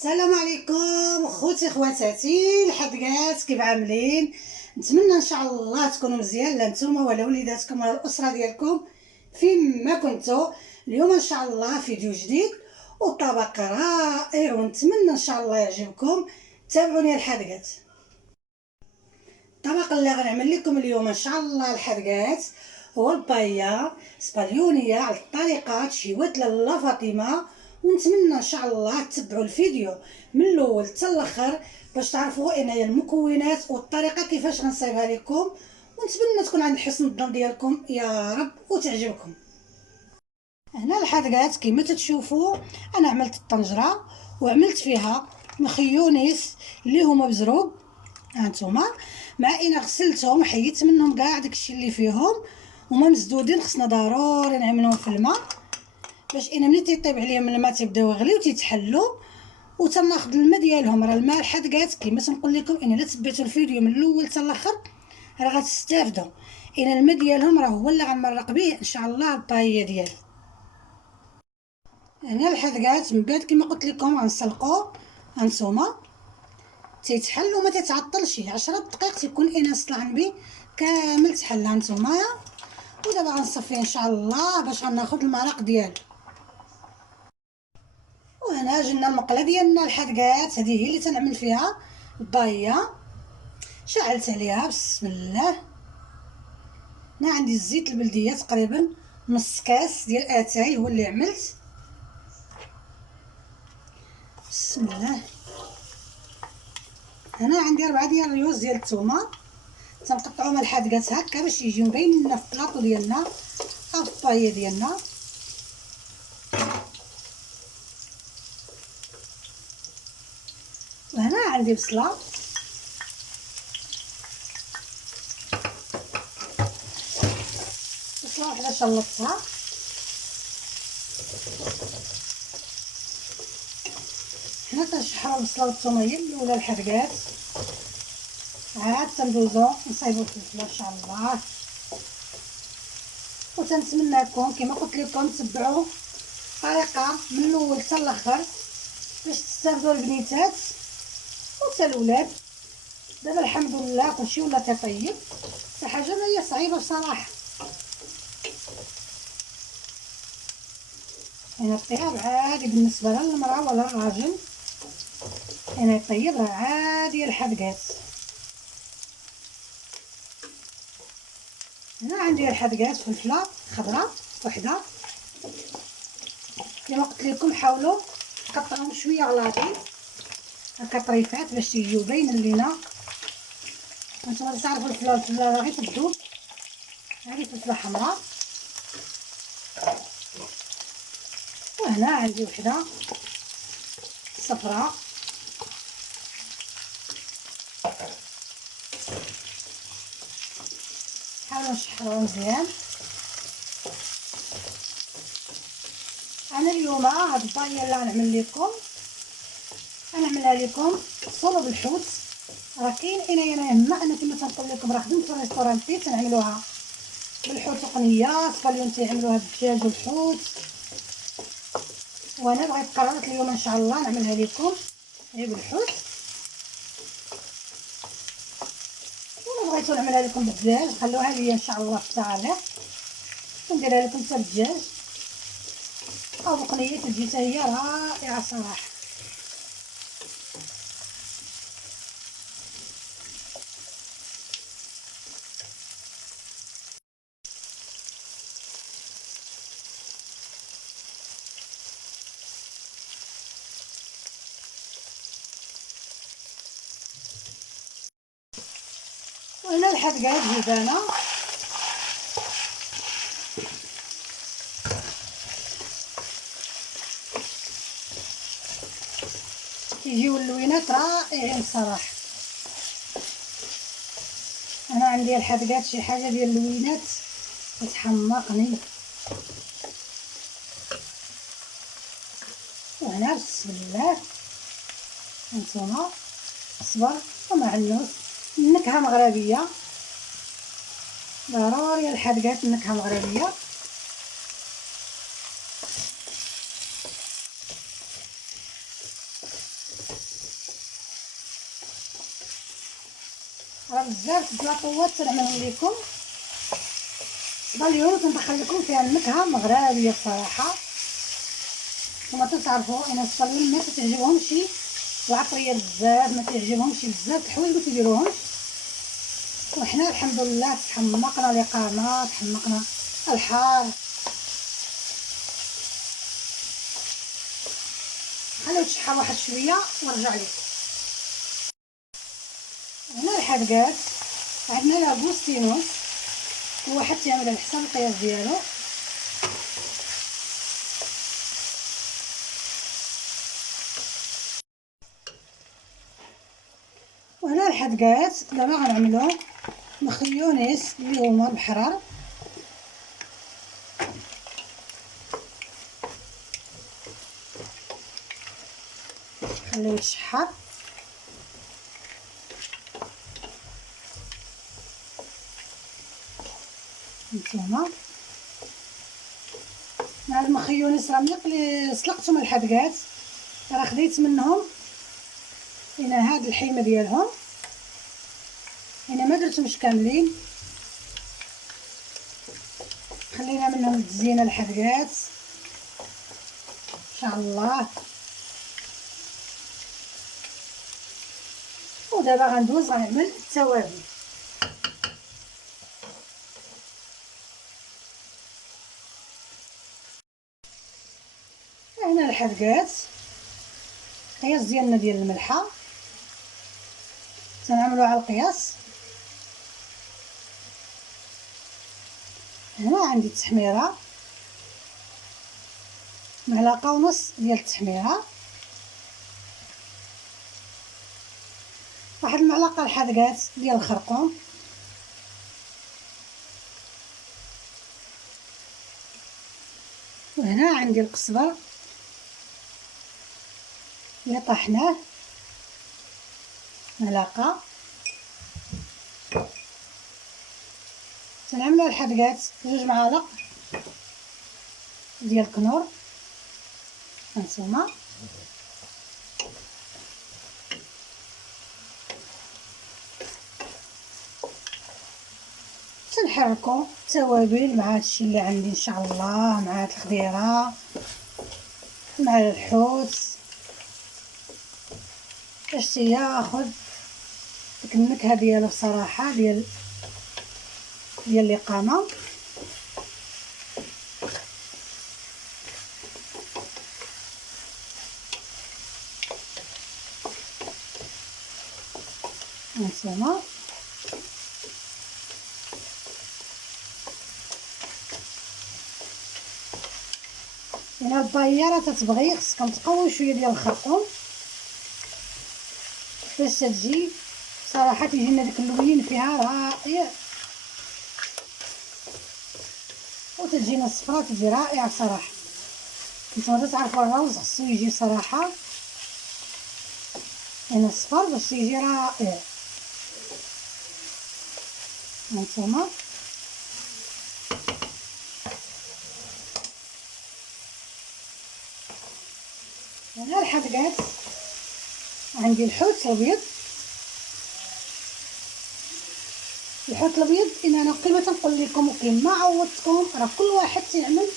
السلام عليكم خوتي خواتاتي الحدقات، كيف عاملين؟ نتمنى ان شاء الله تكونوا مزيان، لا نتوما ولا وليداتكم ولا الاسره ديالكم فين ما كنتوا. اليوم ان شاء الله فيديو جديد وطبق رائع، ونتمنى ان شاء الله يعجبكم. تابعوني الحدقات. الطبق اللي غنعمل لكم اليوم ان شاء الله الحدقات هو البايا سباليونيه على الطريقه تشيوات لاله فاطمه، ونتمنى ان شاء الله تتبعوا الفيديو من الاول حتى الاخر باش تعرفوا ان هي المكونات والطريقه كيفاش غنصايبها لكم، ونتمنى تكون عند حسن الظن ديالكم يا رب وتعجبكم. هنا الحدقات كما تتشوفوا انا عملت الطنجره وعملت فيها مخيونيس اللي هما بزروب، هانتوما، مع ان غسلتهم حيدت منهم كاع داكشي اللي فيهم، هما مسدودين، خصنا ضروري نعملهم في الماء باش ان ملي تيطيب عليهم الماء تيبداو يغليو تيتحلوا، وتناخذ الماء ديالهم. راه الماء الحدقات كما تنقول لكم ان الا تبعتوا الفيديو من الاول حتى الاخر راه غتستافدوا، ان الماء ديالهم راه هو اللي غنمرق به ان شاء الله الطايه ديالي. هنا الحدقات من بعد كما قلت لكم غنسلقوا، هانتوما تيتحل وما تيتعطلش 10 دقائق تيكون اناس طلعن بيه كامل تحل، هانتوما. ودابا غنصفيه ان شاء الله باش غناخذ المرق ديالو. وهنا جبنا المقله ديالنا الحدقات، هذه هي اللي تنعمل فيها البايه. شعلت عليها بسم الله. انا عندي الزيت البلديه تقريبا نص كاس ديال اتاي هو اللي عملت. بسم الله. هنا عندي 4 ديال الريوز ديال الثومه تنقطعوهم الحدقات هكا باش يجيو مبينين لنا في البلاطو ديالنا او في الطايه ديالنا. وهنا عندي بصله، بصله وحده شلطتها. حنا تنشحروا البصله والثومه هي الاولى الحدقات، عاد تندوزو نصايبو الفلفله ان شاء الله. وتنتمناكم كما قلت لكم تبعوا الطريقه من الاول حتى الاخر باش تستافدوا البنيتات وحتى الاولاد. دابا الحمد لله كلشي ولا تطيب، شي حاجه ما هي صعيبه بصراحه. هنا الطياب عادي بالنسبه للمراه ولا الراجل، هنا يطيب راه عادي الحدقات. هنا عندي الحدقات فلفله خضراء وحده، كما قلت لكم حاولوا تقطعوهم شويه غلاطين هكا طريفات باش يجيو باين لينا. نتوما تعرفوا الفلفله غير تذوب، هذه فلفله حمراء. وهنا عندي وحده صفراء. حاولوا نشحروها مزيان. انا اليوم هاد البايه اللي غنعمل لكم غنعملها لكم صلو بالحوت. راه كاين انايا ما انا كما تنقول لكم راه خدمت في الريستورانتي تنعملوها بالحوت وقنيه، سباليون تيعملوها بالدجاج والحوت، وانا بغيت قررت اليوم ان شاء الله نعملها لكم غير بالحوت. ولا بغيتو نعملها لكم بالدجاج خلوها ليا ان شاء الله في التعاليق، ونديرها لكم حتى بالدجاج او بقنيه تجي حتى هي رائعه صراحه. وهنا الحدقات جبانه، كيجيو اللوينات رائعين صراحه. انا عندي الحدقات شي حاجه ديال اللوينات تتحمقني. وهنا بسم الله هانتوما الصبر ومعنوس، النكهه مغربيه ضروري الحدقات النكهه مغربيه. راه بزاف البلاطوات تنعملهم لكم. اليوم تندخل لكم فيها النكهه مغربيه بصراحه. وما تعرفوا انا الصالون ما تعجبهمش العطريه بزاف، ما تعجبهمش بزاف الحوايج ما تيديروهمش. وحنا الحمد لله تحمقنا الاقامه، تحمقنا الحار. خليو تشحر واحد شويه ونرجع لكم. هنا الحدقات عندنا لاغوستينوس، كل واحد تيعمل على حسب القياس ديالو. وهنا الحدقات دابا غنعملو مخيونيس اللي هما البحرار. خليوه يتشحر. نتوما هاد المخيونيس راه ملي سلقتهم الحدقات راه خديت منهم هنا هاد الحيمه ديالهم، هنا ما درتهمش كاملين، خلينا منهم التزيينه الحدقات ان شاء الله. ودابا غندوز غنعمل التوابل. هنا الحدقات القياس ديالنا ديال الملحه تنعملو على القياس. هنا عندي التحميره، معلقه ونص ديال التحميره، واحد المعلقه الحدقات ديال الخرقوم، وهنا عندي القزبر اللي طحناه معلقه. تنعملو الحدقات 2 معالق ديال الكنور هانتوما. تنحركو التوابل مع هادشي اللي عندي ان شاء الله، مع هاد الخضيره مع الحوت باش تياخد ديك النكهه ديالو بصراحه ديال الاقامه. هانتوما هنا البايه راه تتبغي خصكم تقويو شويه ديال الخرقوم باش تجي صراحه تيجي لنا داك اللوين فيها رائع، وتجينا الصفرا تجي رائعه صراحه. نتوما تعرفوا الروز خصو يجي صراحه هنا الصفر باش يجي رائع. هانتوما هنا الحدقات عندي الحوت الابيض. الحوت الابيض ان انا كما تنقول لكم وكما عودتكم راه كل واحد تيعمل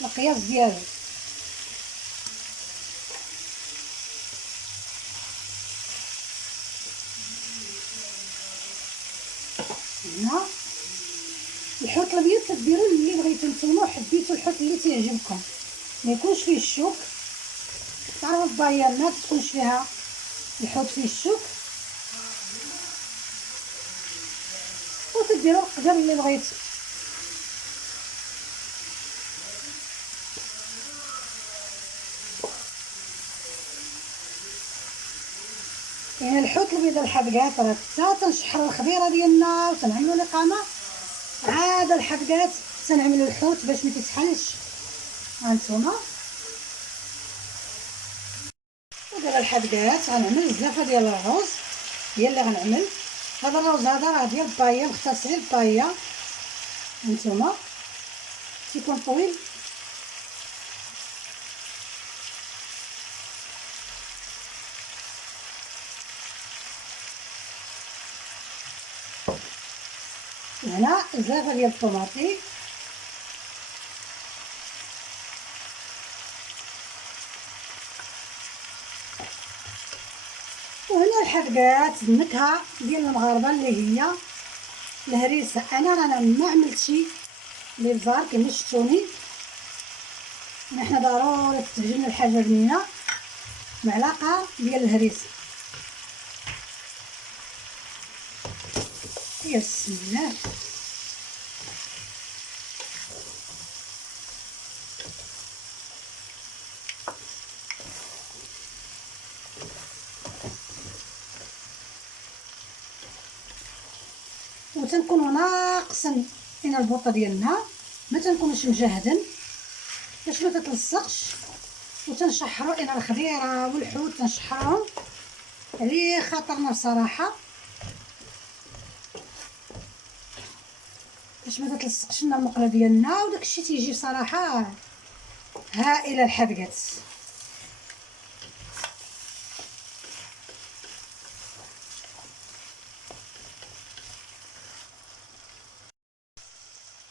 القياس ديالو. هنا الحوت الابيض تديروا اللي بغيتو نتوما، حبيتو الحوت اللي تيعجبكم ما يكونش فيه الشوك. تعرفوا البايه ما تكونش فيها الحوت فيه الشوك، وتديروا القدر اللي بغيتو. يعني الحوت الابيض الحدقات راه حتى تنشحروا الخضيره ديالنا وتنعملوا الاقامه، عاد الحدقات تنعملوا الحوت باش ما تتحلش. هانتوما ودابا الحدقات غنعمل الزلافه ديال الروز هي اللي غنعمل. هذا الروز هذا راه ديال البايه، مختص غير البايه. هانتوما تيكون طويل. هنا زلافه ديال الطوماطي، وهنا الحدقات النكهه ديال المغاربه اللي هي الهريسه. انا رانا ما عملتش الابزار كما شفتوني، حنا ضروري تعجبنا الحاجه بنينه، معلقه ديال الهريسه. يا بسم الله. وتنكونوا ناقصين هنا البوطه ديالنا، ما تنكونوش مجهدين باش ما تتلصقش، وتنشحروا هنا الخضيره والحوت تنشحرهم على خاطرنا بصراحه باش ما تتلصقش لنا المقله ديالنا، وداكشي تيجي بصراحه هائله الحدقات.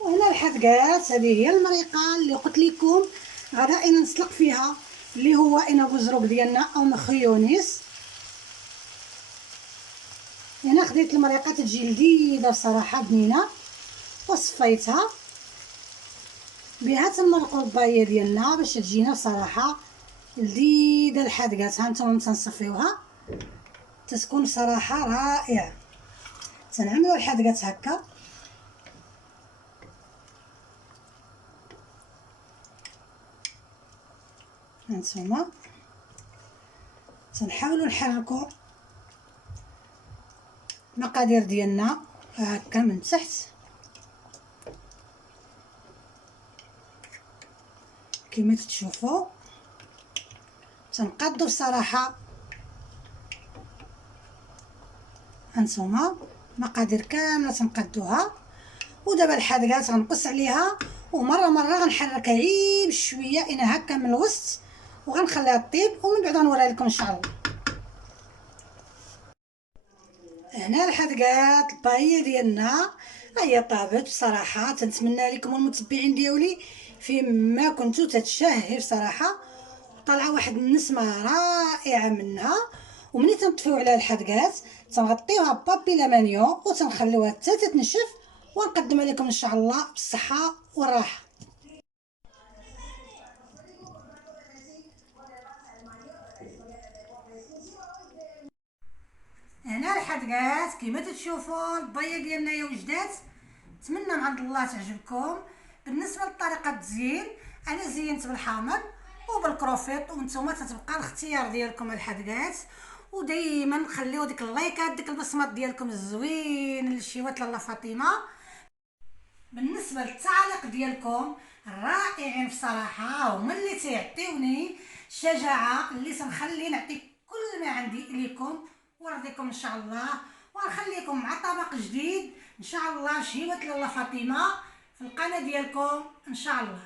وهنا الحدقات هذه هي المريقه اللي قلت لكم غدا انا نسلق فيها، اللي هو انا بوزروك ديالنا او مخيونيس. هنا خديت المريقه تجي لذيذه بصراحه بنينه، وصفيتها بها تنمرقوا البايه ديالنا باش تجينا بصراحه لذيذه الحدقات. ها نتوما تنصفيوها تتكون صراحه رائعه. تنعملوا الحدقات هكا، هانتوما تنحاولوا نحركوا المقادير ديالنا هكا من تحت كما تشوفوا. تنقادوا بصراحه هانتوما مقادير كامله تنقادوها. ودابا الحدقات غنقص عليها، ومره مره غنحركها غير بشويه انا هكا من الوسط، وغنخليها طيب ومن بعد غنوريها لكم ان شاء الله. هنا الحدقات البايه ديالنا هي طابت بصراحه. تنتمنى لكم المتبعين ديالي فيما كنتو تتشهي بصراحه، طالعه واحد النسمه رائعه منها. وملي تنطفيو على الحدقات تنغطيوها بابي لامانيو وتنخليوها حتى تتنشف، ونقدمها لكم ان شاء الله بالصحه والراحه. هنا الحدقات كما تشوفوا البايه ديالنا يا وجدات. نتمنى من عند الله تعجبكم. بالنسبه لطريقه التزيين انا زينت بالحامض وبالكروفيط، وانتم تتبقى الاختيار ديالكم الحدقات. ودائما خليو ديك اللايكات ديك البصمات ديالكم الزوين للشيوات لاله فاطمه. بالنسبه للتعاليق ديالكم الرائعين بصراحه، هما اللي تيعطيوني شجاعه اللي تنخلي نعطي كل ما عندي اليكم ونرضيكم ان شاء الله. ونخليكم مع طبق جديد ان شاء الله شهيوة لاله فاطمه في القناه ديالكم ان شاء الله.